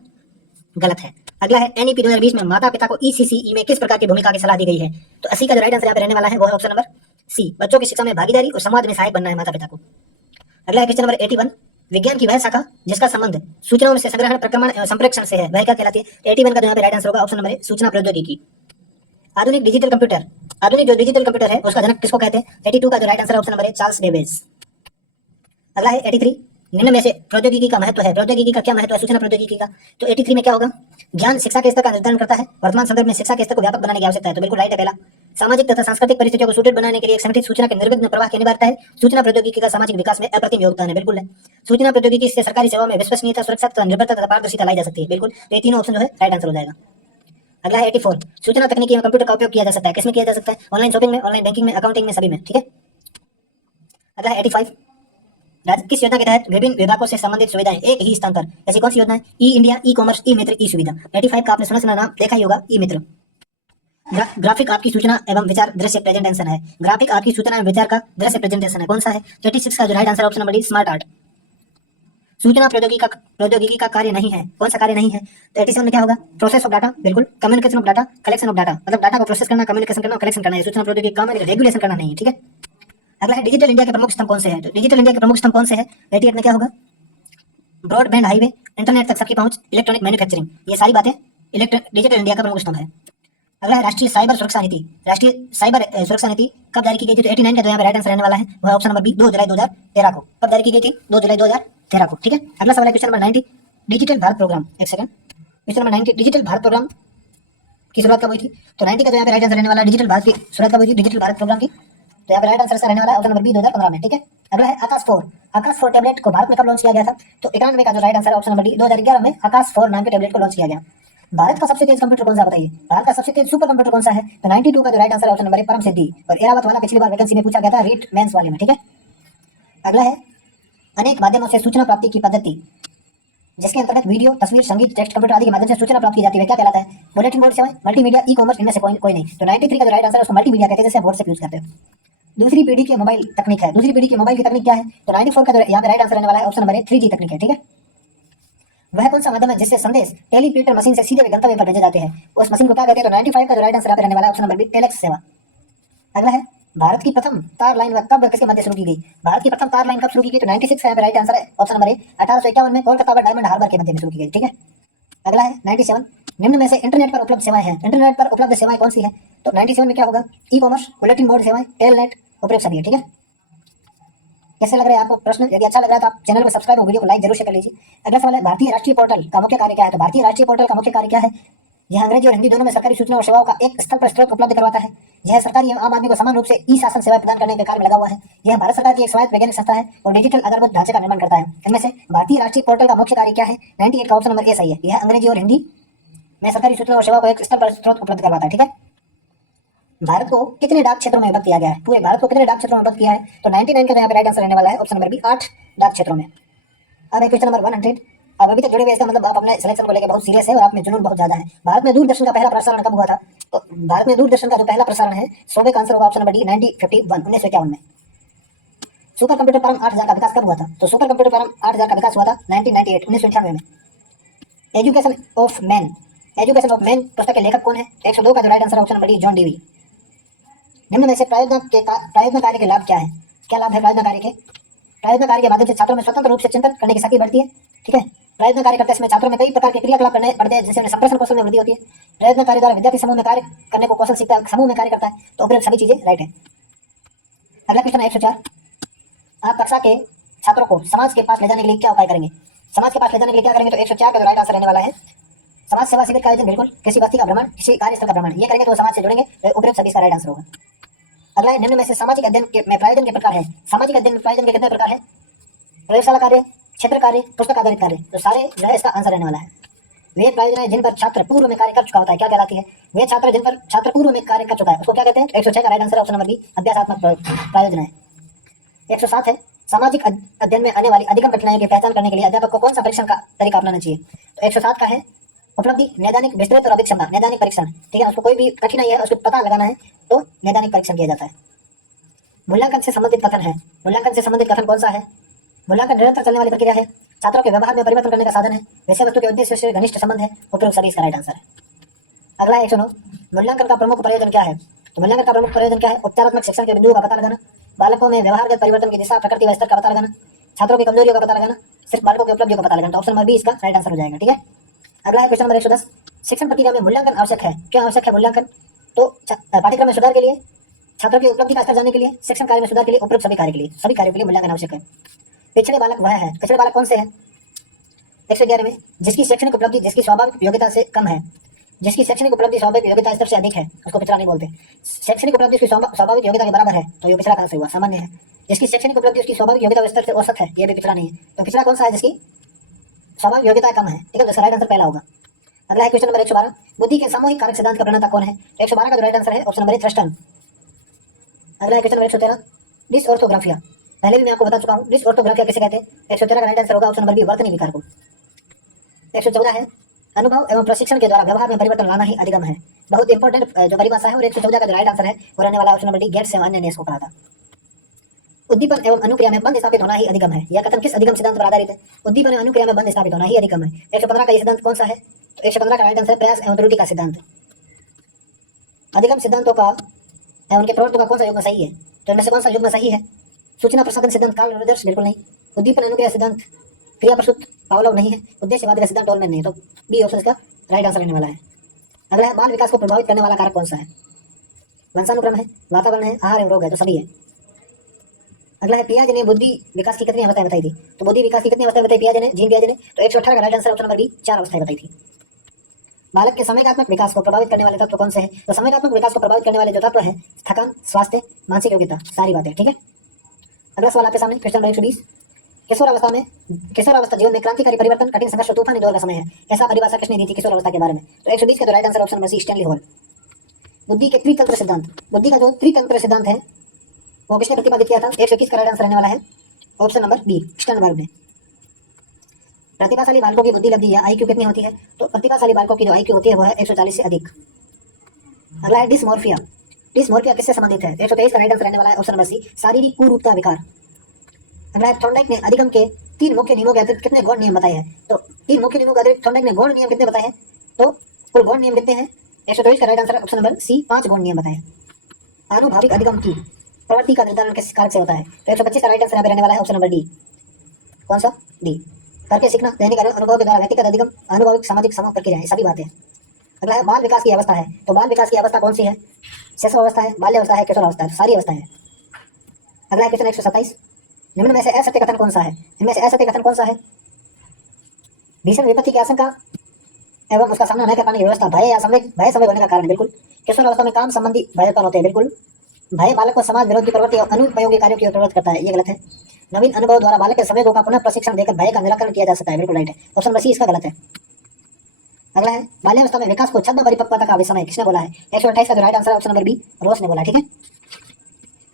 गलत है। अगला है एनईपी 2020 में माता पिता को ईसीसीई में किस प्रकार की भूमिका की सलाह दी गई है? तो 80 का जो राइट आंसर यहाँ पे रहने वाला है वो है ऑप्शन नंबर सी, बच्चों की शिक्षा में भागीदारी और समाज में सहायक बनना है माता पिता को। अगला है क्वेश्चन नंबर 81, विज्ञान की वह शाखा जिसका संबंध सूचनाओं से संग्रहण, प्रक्रमण एवं संप्रेषण से है, वह क्या कहलाती है? 81 का जो यहाँ पे राइट आंसर होगा ऑप्शन नंबर ए, सूचना प्रौद्योगिकी। आधुनिक डिजिटल कंप्यूटर, आधुनिक जो डिजिटल कंप्यूटर है उसका जनक किसको कहते हैं? 82 का जो राइट आंसर है option number A, Charles Babbage. अगला है 83, निम्न में से प्रौद्योगिकी का महत्व है, प्रौद्योगिकी का क्या महत्व है सूचना प्रौद्योगिकी का? तो 83 में क्या होगा? ज्ञान शिक्षा के स्तर का निर्धारण करता है, वर्तमान संदर्भ में शिक्षा के स्तर को व्यापक बनाने की आवश्यकता है, तो बिल्कुल राइट है पहला। सामाजिक तथा सांस्कृतिक परिस्थितियों को सुदृढ़ बनाने के लिए एक संगठित सूचना के निर्विघ्न प्रवाह की अनिवार्यता है, सूचना प्रौद्योगिकी का सामाजिक विकास में अप्रतिम योगदान है, बिल्कुल है। सूचना प्रौद्योगिकी से सरकारी सेवा में विश्वसनीयता, सुरक्षा तथा निर्भरता तथा पारदर्शिता लाई जा सकती है, बिल्कुल। तो ये तीनों ऑप्शन जो है राइट आंसर हो जाएगा। अगला है 84, सूचना तकनीकी में कंप्यूटर का उपयोग किया जा सकता है, किसमें किया जा सकता है? ऑनलाइन शॉपिंग में, ऑनलाइन बैंकिंग में, अकाउंटिंग में, सभी में, ठीक है। अगला है 85, किस योजना के तहत विभिन्न विभागों से संबंधित सुविधाएं एक ही स्थान पर, ऐसी कौन सी योजना है? ई इंडिया, ई कॉमर्स, ई मित्र, ई सुविधा। 85 का आपने सुना नाम देखा ही होगा, ई मित्र। ग्राफिक आपकी सूचना एवं विचार दृश्य प्रेजेंटेशन है, ग्राफिक आपकी सूचना एवं विचार का दृश्य प्रेजेंटेशन है, कौन सा है? 86 का जो right answer option number D, smart art. सूचना प्रौद्योगिकी का कार्य नहीं है, कौन सा कार्य नहीं है? तो 87 में क्या होगा? प्रोसेस ऑफ डाटा, बिल्कुल। Communication of data, collection of data, मतलब डाटा को प्रोसेस करना, कम्युनिकेशन करना, कलेक्शन करना है। सूचना प्रौद्योगिकी काम है, रेगुलेशन करना नहीं है, ठीक है। अगला है डिजिटल इंडिया के प्रमुख स्तंभ कौन से हैं? तो डिजिटल इंडिया के प्रमुख स्तंभ कौन से हैं? 88 में क्या होगा? ब्रॉडबैंड हाईवे, इंटरनेट तक सबकी पहुंच, इलेक्ट्रॉनिक मैन्युफैक्चरिंग, ये सारी बातें डिजिटल इंडिया का प्रमुख स्तंभ है। अगला है राष्ट्रीय साइबर सुरक्षा नीति। राष्ट्रीय साइबर सुरक्षा नीति कब जारी की गई थी? तो 89 का जो यहाँ पे राइट आंसर रहने वाला है वह ऑप्शन नंबर बी, 2 जुलाई 2013 को। कब जारी की गई थी? 2 जुलाई 2013 को, ठीक है। अगला सवाल है question number 90, digital Bharat programme. एक second, question number 90, digital Bharat programme की शुरुआत कब हुई थी? तो 90 का जो यहाँ पे राइट आंसर रहने वाला है, डिजिटल भारत की शुरुआत कब हुई थी डिजिटल भारत प्रोग्राम की? तो यहाँ पे राइट आंसर रहने वाला है ऑप्शन नंबर बी, 2015 में, ठीक है। अगला है आकाश 4। आकाश 4 टैबलेट को भारत में कब लॉन्च किया गया था? तो 91 का जो राइट आंसर है ऑप्शन नंबर डी, 2011 में आकाश 4 नाम के टैबलेट को लॉन्च किया गया। भारत का सबसे तेज कंप्यूटर कौन सा बताइए? भारत का सबसे तेज सुपर कंप्यूटर कौन सा है? तो 92 का जो राइट आंसर है ऑप्शन नंबर ए, परम सिद्धि। और एरावत वाला पिछली बार वैकेंसी में पूछा गया था, रीट मेंस वाले में, ठीक है। अगला है अनेक माध्यमों से सूचना प्राप्ति की पद्धति, जिसके अंतर्गत वीडियो, तस्वीर, संगीत, टेक्स्ट, कंप्यूटर आदि के माध्यम से सूचना प्राप्त की जाती है, क्या कहलाता है? बुलेटिन बोर्ड सेवाएं, मल्टीमीडिया, ई कॉमर्स, इनमें से कोई नहीं। तो 93 का जो राइट आंसर है उसको मल्टीमीडिया कहते हैं, जैसे व्हाट्सएप यूज करते हैं। दूसरी पीढ़ी की मोबाइल तकनीक है, दूसरी पीढ़ी की मोबाइल की तकनीक क्या है? तो 94 का जो यहाँ पे राइट आंसर रहने वाला है ऑप्शन नंबर ए, 3G तकनीक है, ठीक है। वह कौन सा माध्यम है जिससे संदेश टेलीप्रिंटर मशीन से सीधे गंतव्य पर भेजे जाते हैं? उस मशीन को क्या कहते हैं? तो 95 का जो राइट आंसर रहने वाला है ऑप्शन नंबर बी, टेलेक्स सेवा। अगला है भारत की प्रथम तार लाइन कब किसके मध्य शुरू की गई? भारत की प्रथम तार लाइन कब शुरू की गई? तो 96 का यहाँ पे राइट आंसर है ऑप्शन नंबर ए, 1851 में कोलकाता व डायमंड हार्बर के मध्य में शुरू की गई, ठीक है। अगला है 97, निम्न में से इंटरनेट पर उपलब्ध सेवाएं हैं, इंटरनेट पर उपलब्ध सेवाएं कौन सी है? तो 97 में क्या होगा? ई कॉमर्स, बुलेटिन बोर्ड सेवाएं, टेलनेट, उपयोग सभी है, ठीक है। कैसे लग रहा है आपको प्रश्न? यदि अच्छा लग रहा है तो आप चैनल को सब्सक्राइब और वीडियो को लाइक जरूर से कर लीजिए। अगला सवाल है भारतीय राष्ट्रीय पोर्टल का मुख्य कार्य क्या है? तो भारतीय राष्ट्रीय पोर्टल का मुख्य कार्य क्या है? यह अंग्रेजी और हिंदी दोनों में सरकारी सूचना और सेवाओं का एक स्थल पर स्रोत उपलब्ध करवाता है। यह सरकारी एवं आम आदमी को समान रूप से ई शासन सेवा प्रदान करने के कार्य में लगा हुआ है। यह भारत सरकार की एक स्वायत्त वैज्ञानिक संस्था है और डिजिटल आधारभूत ढांचे का निर्माण करता है। इनमें से भारतीय राष्ट्रीय पोर्टल का मुख्य कार्य क्या है? 98 का ऑप्शन नंबर ए सही है। यह अंग्रेजी और हिंदी में सरकारी सूचना और सेवा को एक स्थल पर स्रोत उपलब्ध करवाता है, ठीक है। भारत को कितने डाक क्षेत्रों में विभक्त किया गया है? पूरे भारत को कितने डाक क्षेत्रों में विभक्त किया है? तो 99 का यहाँ पे राइट आंसर रहने वाला है ऑप्शन नंबर बी, 8 डाक क्षेत्रों में। अब है क्वेश्चन नंबर 100। अब अभी तक जुड़े हुए, इसका मतलब आप अपने सिलेक्शन को लेकर बहुत सीरियस है और आप में जुनून बहुत ज्यादा है। भारत में दूरदर्शन का पहला प्रसारण कब हुआ था? तो भारत में दूरदर्शन का जो पहला प्रसारण है 100 का आंसर होगा ऑप्शन नंबर डी, 1951 में। सुपर कंप्यूटर परम 8000 का विकास कब हुआ था? तो सुपर कंप्यूटर परम 8000 का विकास हुआ था 1998 में। Education of man, education of man पुस्तक के लेखक कौन है? 102 का जो राइट आंसर है option number D, John Dewey. निम्न में से प्रायोजन कार्य के लाभ क्या है? क्या लाभ है प्रायोजन कार्य के? प्रायोजन कार्य के माध्यम से छात्रों में स्वतंत्र रूप से चिंतन करने की शक्ति बढ़ती है। ठीक है, प्रायोजन कार्य करते समय छात्रों में कई प्रकार के क्रियाकलाप करने पड़ते हैं, जिससे उन्हें संप्रेषण कौशल में वृद्धि होती है। प्रायोजन कार्य द्वारा विद्यार्थी समूह में कार्य करने को कौशल सीखता है, समूह में कार्य करता है। तो उपरोक्त सभी चीजें राइट है। अगला क्वेश्चन है 104। आप कक्षा के छात्रों को समाज के पास ले जाने के लिए क्या उपाय करेंगे? समाज के पास ले जाने के लिए क्या करेंगे? तो 104 का जो राइट आंसर रहने वाला है समाज सेवा शिविर का आयोजन, बिल्कुल। किसी बस्ती का भ्रमण, किसी कार्यस्थल का भ्रमण, ये करेंगे तो समाज से जुड़ेंगे। तो उपरोक्त सभी का राइट आंसर होगा। अगला है निम्न में से सामाजिक अध्ययन में प्रायोजन के प्रकार है। सामाजिक अध्ययन में प्रायोजन के कितने प्रकार है? प्रयोगशाला कार्य, क्षेत्र कार्य, पुस्तक आधारित कार्य। तो सारे जो है इसका आंसर रहने वाला है। वे प्रायोजन जिन पर छात्र पूर्व में कार्य कर चुका होता है क्या कहलाती है? वे छात्र जिन पर छात्र पूर्व में कार्य कर चुका है उसको क्या कहते हैं? 106 का right answer option number B, अभ्यासात्मक प्रायोजन है। 107 है सामाजिक अध्ययन में आने वाली अधिगम कठिनाइयों की पहचान करने के लिए अध्यापक को कौन सा परीक्षण का तरीका अपनाना चाहिए? तो 107 का है उपलब्धि, नैदानिक, विस्तृत और अभिक्षमता, नैदानिक परीक्षण। ठीक है, उसको कोई भी कठिनाई है उसको पता लगाना है तो नैदानिक परीक्षण किया जाता है। मूल्यांकन से संबंधित कथन है। मूल्यांकन से संबंधित कथन कौन सा है? मूल्यांकन निरंतर चलने वाली प्रक्रिया है, छात्रों के व्यवहार में परिवर्तन करने का साधन है, विषय वस्तु के उद्देश्य से घनिष्ठ संबंध है। उपरोक्त सभी इसका राइट आंसर है। अगला है 109। मूल्यांकन का प्रमुख प्रयोजन क्या है? तो मूल्यांकन का प्रमुख प्रयोजन क्या है? उपचारात्मक शिक्षण के बिंदुओं का पता लगाना, बालकों में व्यवहारगत परिवर्तन की दिशा, प्रकृति व स्तर का पता लगाना, छात्रों की कमजोरियों का पता लगाना, सिर्फ बालकों की उपलब्धियों का पता लगाना। तो ऑप्शन नंबर बी इसका राइट आंसर हो जाएगा। ठीक है, अगला है क्वेश्चन नंबर 110। शिक्षण प्रक्रिया में मूल्यांकन आवश्यक है। क्यों आवश्यक है मूल्यांकन? तो पाठ्यक्रम में सुधार के लिए, छात्रों की उपलब्धि का स्तर जानने के लिए, शिक्षण कार्य में सुधार के लिए, उपरोक्त सभी कार्य के लिए, सभी कार्यों के लिए मूल्यांकन आवश्यक है। पिछड़े बालक वह है, पिछड़े बालक कौन से हैं? 111 में जिसकी शैक्षणिक उपलब्धि जिसकी स्वाभाविक योग्यता से कम है, जिसकी शैक्षणिक उपलब्धि स्वाभाविक योग्यता स्तर से अधिक है उसको पिछड़ा नहीं बोलते। शैक्षणिक उपलब्धि उसकी स्वाभाविक योग्यता के बराबर है तो ये पिछड़ा कहाँ से हुआ? सामान्य है। जिसकी शैक्षणिक उपलब्धि उसकी स्वाभाविक योग्यता स्तर से औसत है, ये भी पिछड़ा नहीं है। तो पिछड़ा कौन सा है? जिसकी स्वाभाविक योग्यता कम है। ठीक है, तो राइट आंसर पहला होगा। अगला है क्वेश्चन नंबर 112। बुद्धि के सामूहिक कारक सिद्धांत का प्रणेता कौन है? 112 का जो राइट आंसर है ऑप्शन नंबर ए, थ्रस्टन। अगला है क्वेश्चन नंबर 113। डिसऑर्थोग्राफिया, पहले भी मैं आपको बता चुका हूँ डिसऑर्थोग्राफिया किसे कहते हैं? 113 का राइट आंसर होगा ऑप्शन नंबर बी, वर्तनी विकार को। 114 है अनुभव एवं प्रशिक्षण के द्वारा व्यवहार में परिवर्तन लाना ही अधिगम है। बहुत इंपॉर्टेंट जो परिभाषा है। और 114 का जो राइट आंसर है वो रहने वाला ऑप्शन नंबर डी, गेट्स एवं अन्य ने इसको कहा था। उद्दीपन एवं अनुक्रिया में बंध स्थापित होना ही अधिगम है। यह कथन किस अधिगम सिद्धांत पर आधारित है? उद्दीपन एवं अनुक्रिया में बंध स्थापित होना ही अधिगम है। 115 का ये सिद्धांत कौन सा है? तो 115 का राइट आंसर प्रयास एवं त्रुटि का सिद्धांत। अधिगम सिद्धांतों का एवं उनके प्रवर्तकों का कौन सा युग्म सही है? तो इनमें से कौन सा युग्म सही है? सूचना प्रसाधन सिद्धांत कार्ल रॉजर्स, बिल्कुल नहीं। उद्दीपन अनुक्रिया सिद्धांत क्रिया प्रसूत पावलोव नहीं है। उद्देश्यवाद का सिद्धांत टोलमैन नहीं। तो बी ऑप्शन इसका राइट आंसर रहने वाला है। अगला है बाल विकास को प्रभावित करने वाला कारक कौन सा है? वंशानुक्रम है, वातावरण है, आहार एवं रोग है। तो सभी है। अगला है पियाजे ने बुद्धि विकास की कितनी अवस्थाएं बताई थी? तो बुद्धि विकास की कितनी अवस्थाएं बताई पियाजे ने, जीन पियाजे ने? तो 118 का right answer option number B, 4 अवस्थाएं बताई थी। बालक के संवेगात्मक विकास को प्रभावित करने वाले तत्व कौन से हैं? तो संवेगात्मक विकास को प्रभावित करने वाले जो तत्व हैं थकान, स्वास्थ्य, मानसिक योग्यता, सारी बातें। ठीक है, अगला सवाल आपके सामने क्वेश्चन नंबर 120। किशोरावस्था जीवन में क्रांतिकारी परिवर्तन, कठिन संघर्ष और तूफानी दौर का समय है। ऐसा परिभाषा किसने दी थी किशोरावस्था के बारे में? तो 120 का तो right answer option number C, Stanley Hall. बुद्धि के त्रितंत्र सिद्धांत, बुद्धि का जो त्रितंत्र सिद्धांत है वो किसने प्रतिपादित किया था? 121 का राइट आंसर रहने वाला है ऑप्शन नंबर बी, स्टर्नबर्ग ने। प्रतिभाशाली बालकों की बुद्धि लब्धि या आईक्यू कितनी होती है? तो प्रतिभाशाली बालकों की जो आईक्यू होती है वो है 140 से अधिक। अगला है डिसमॉर्फिया, डिसमॉर्फिया किससे संबंधित है? 123 का राइट आंसर रहने वाला है ऑप्शन नंबर सी, शारीरिक कुरूपता विकार। अगला है थॉर्नडाइक ने अधिगम के 3 मुख्य नियमों के अतिरिक्त कितने गौण नियम बताए हैं? तो 3 मुख्य नियमों के अतिरिक्त थॉर्नडाइक ने गौण नियम कितने बताए हैं? तो कुल गौण नियम कितने हैं? 124 का right answer option number C, 5 गौण नियम बताए हैं। आनुभाविक अधिगम की प्रवृत्ति का निर्धारण किस कारक से होता है? तो 125 का राइट आंसर यहाँ पे रहने वाला है ऑप्शन नंबर डी। कौन सा? डी। करके सीखना, दैनिक अनुभव के द्वारा व्यक्तिगत अधिगम, आनुभाविक सामाजिक समूह प्रक्रिया, सभी बातें। अगला है बाल विकास की अवस्था है। तो बाल विकास की अवस्था कौन सी है? शैशव अवस्था है, बाल्यावस्था है, किशोरावस्था है, सारी अवस्था है। अगला है क्वेश्चन 127। निम्न में से असत्य कथन कौन सा है? इनमें से असत्य कथन कौन सा है? भीषण विपत्ति की आशंका एवं उसका सामना न कर पाने की व्यवस्था भय या भय समय होने का कारण है, बिल्कुल। किशोरावस्था में काम संबंधी भय उत्पन्न होते हैं, बिल्कुल। भय बालक को समाज विरोधी प्रवृत्ति और अनुपयोगी कार्यों की ओर प्रवृत्त करता है, ये गलत है। नवीन अनुभव द्वारा बालक के संवेगों का पुनः प्रशिक्षण देकर भय का निराकरण किया जा सकता है, बिल्कुल राइट है। ऑप्शन नंबर सी इसका गलत है। अगला है बाल्यावस्था में विकास को छद्म परिपक्वता का विषय किसने बोला है? 128 का right answer option number B, Ross ने बोला। ठीक है,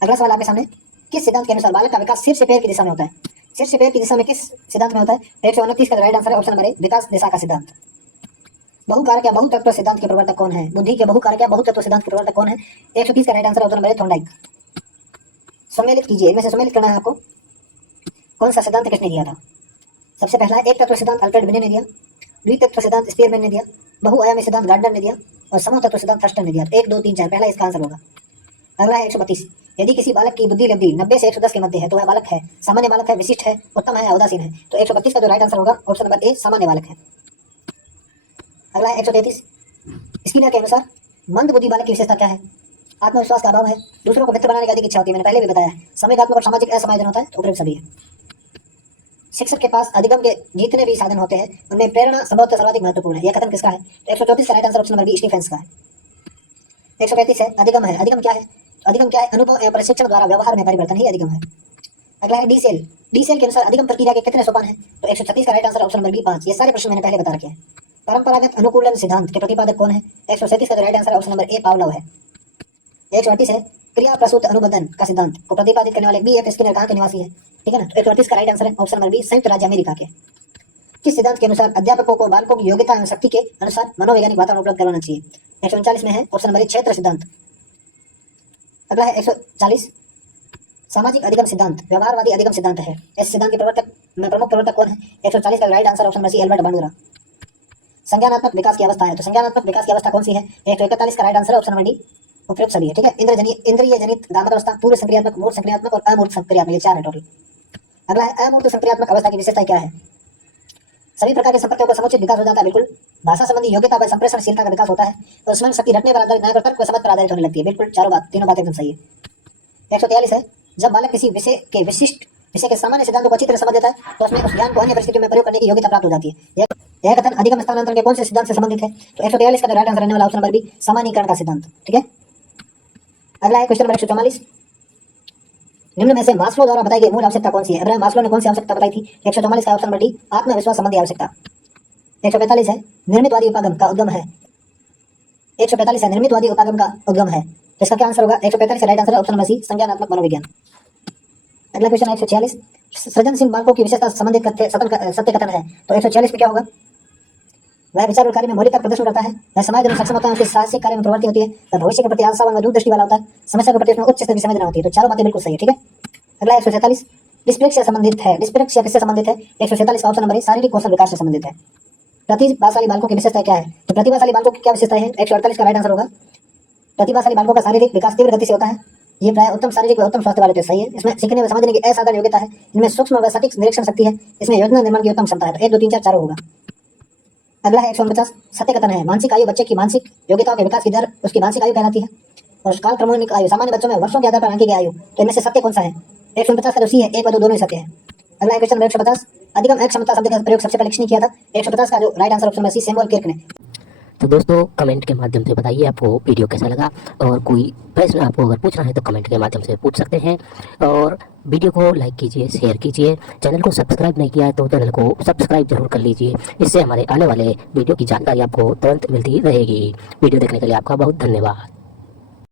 अगला सवाल आपके सामने, किस सिद्धांत के अनुसार बालक का विकास सिर से पैर की दिशा में होता है? सिर से पैर की दिशा में किस सिद्धांत में होता है? 129 का राइट आंसर है ऑप्शन नंबर ए, विकास दिशा का सिद्धांत। बहुकारक या बहुतत्व सिद्धांत के प्रवर्तक कौन है? बुद्धि के बहुकारक या बहुतत्व सिद्धांत के प्रवर्तक कौन है? 130 का right answer option number A, Thorndike. सम्मिलित कीजिए, इनमें से सम्मिलित करना है आपको। कौन सा सिद्धांत किसने दिया था? सबसे पहला एक तत्व सिद्धांत अल्फ्रेड बिने ने दिया। द्वितत्व सिद्धांत स्पीयरमैन ने दिया, बहुआयामी सिद्धांत गार्डनर ने दिया और समूह तत्व सिद्धांत थर्स्टन ने दिया। 1, 2, 3, 4 पहला इसका आंसर होगा। अगला है 132। यदि किसी बालक की बुद्धि लब्धि 90 से 110 के मध्य है तो वह बालक है, सामान्य बालक है, विशिष्ट है, उत्तम है, उदासीन है। तो 132 का जो राइट आंसर होगा ऑप्शन नंबर ए सामान्य बालक है। अगला है 133। स्किनर के अनुसार मंद बुद्धि बालक की विशेषता क्या है? आत्मविश्वास का अभाव है, दूसरों को मित्र बनाने की अधिक इच्छा होती है, मैंने पहले भी बताया है, संवेगात्मक और सामाजिक असमायोजन होता है, तो उपरोक्त सभी है। शिक्षक के पास अधिगम के जितने भी साधन होते हैं उनमें प्रेरणा संभवतः सर्वाधिक महत्वपूर्ण है। यह कथन किसका है? तो 134 का right answer option number B Stephens का है। 135 है अधिगम है। अधिगम क्या है? तो अधिगम क्या है? अनुभव एवं प्रशिक्षण द्वारा व्यवहार में परिवर्तन ही अधिगम है। अगला है डीसेल। डीसेल के अनुसार अधिगम प्रक्रिया के कितने सोपान हैं? तो 136 का right answer option number B 5। ये सारे प्रश्न मैंने पहले बता रखे हैं। परंपरागत अनुकूलन सिद्धांत के प्रतिपादक कौन है? 137 का right answer option number A Pavlov है। 138 है क्रिया प्रसूत अनुबंधन का सिद्धांत को प्रतिपादित करने वाले बी.एफ. स्किनर कहाँ के निवासी है? ठीक है ना। तो 138 का राइट आंसर है ऑप्शन नंबर बी संयुक्त राज्य अमेरिका के। किस सिद्धांत के अनुसार अध्यापकों को बालकों की योग्यता एवं शक्ति के अनुसार मनोवैज्ञानिक वातावरण उपलब्ध करवाना चाहिए? 139 में है ऑप्शन नंबर ए क्षेत्र सिद्धांत। अगला है 140 सामाजिक अधिगम सिद्धांत व्यवहारवादी अधिगम सिद्धांत है। इस सिद्धांत के प्रवर्तक में प्रमुख प्रवर्तक कौन है? 140 का right answer option number C Albert Bandura. संज्ञानात्मक विकास की अवस्था है, तो संज्ञानात्मक विकास की अवस्था कौन सी है? 141 का right answer option number D उपयुक्त सभी है। ठीक है। इंद्रिय जनित गामक अवस्था, पूर्व संक्रियात्मक, मूर्त संक्रियात्मक और अमूर्त संक्रियात्मक, ये 4 है टोटल। अगला है अमूर्त संक्रियात्मक अवस्था की विशेषता क्या है? सभी प्रकार के संपर्कों का समुचित विकास हो जाता है, बिल्कुल। भाषा संबंधी योग्यता व संप्रेषणशीलता का विकास होता है और स्मरण शक्ति रटने पर आधारित न्याय और तर्क व समझ पर आधारित होने लगती है, बिल्कुल। तीनों बातें एकदम सही है। 143 है जब बालक किसी विषय के विशिष्ट विषय के सामान्य सिद्धांतों को अच्छी तरह समझ लेता है तो उसमें उस ज्ञान को अन्य परिस्थितियों में प्रयोग करने की योग्यता प्राप्त हो जाती है। यह कथन अधिगम स्थानांतरण के कौन से सिद्धांत से संबंधित है? तो 143 का राइट आंसर रहने वाला ऑप्शन नंबर बी सामान्यीकरण का सिद्धांत। ठीक है। अगला है क्वेश्चन नंबर 144। निम्न में से मास्लो द्वारा बताई गई मूल आवश्यकता कौन सी है? अब्राहम मास्लो ने कौन सी आवश्यकता बताई थी? 144 का ऑप्शन नंबर डी आत्मविश्वास संबंधी आवश्यकता। 145 है निर्मितवादी उपागम का उद्गम है। 145 है निर्मितवादी उपागम का उद्गम है, तो इसका क्या आंसर होगा? 145 का right answer option number C संज्ञानात्मक मनोविज्ञान। अगला क्वेश्चन है 146 सृजनशील बालकों की विशेषता संबंधित सत्य कथन है, तो 146 में क्या होगा? वह विचार और कार्य में मौलिकता प्रदर्शन करता है, वह समाज में सक्षम होता है, उसकी साहसिक कार्य में प्रवृत्ति होती है, वह भविष्य के प्रति आशावान व दूरदृष्टि वाला होता है, समस्या के प्रति उसमें उच्च स्तर की संवेदना होती है। तो चारों बातें बिल्कुल सही है। ठीक है। अगला 147 डिस्प्लेक्सिया संबंधित है। डिस्प्लेक्सिया किससे संबंधित है? 147 का ऑप्शन नंबर ए शारीरिक कौशल विकास से संबंधित है। प्रतिभाशाली बालकों की विशेषता क्या है? तो प्रतिभाशाली बालकों की क्या विशेषता है? 148 का राइट आंसर होगा प्रतिभाशाली बालकों का शारीरिक विकास तीव्र गति से होता है, ये प्राय उत्तम शारीरिक व उत्तम स्वास्थ्य वाले, तो सही है। इसमें सीखने व समझने की असाधारण योग्यता है, इनमें सूक्ष्म व सटीक निरीक्षण शक्ति है, इसमें योजना निर्माण की उत्तम क्षमता है। तो 1, 2, 3, 4 चारों होगा। अगला है 149 सत्य कथन है। मानसिक आयु बच्चे की मानसिक योग्यताओं के विकास की दर उसकी मानसिक आयु कहलाती है और काल क्रमोन्मुख आयु सामान्य बच्चों में वर्षों के आधार पर आंकी गई आयु, तो इनमें से सत्य कौन सा है? 149 का जो सी है 1 व 2 दोनों ही सत्य है। अगला है क्वेश्चन 150 अधिगम अक्षमता शब्द का प्रयोग सबसे पहले किसने किया था? 150 का जो right answer option number C Samuel Kirk ने। तो दोस्तों कमेंट के माध्यम से बताइए आपको वीडियो कैसा लगा, और कोई प्रश्न आपको अगर पूछना है तो कमेंट के माध्यम से पूछ सकते हैं। और वीडियो को लाइक कीजिए, शेयर कीजिए। चैनल को सब्सक्राइब नहीं किया है तो चैनल को सब्सक्राइब जरूर कर लीजिए, इससे हमारे आने वाले वीडियो की जानकारी आपको तुरंत मिलती रहेगी। वीडियो देखने के लिए आपका बहुत धन्यवाद।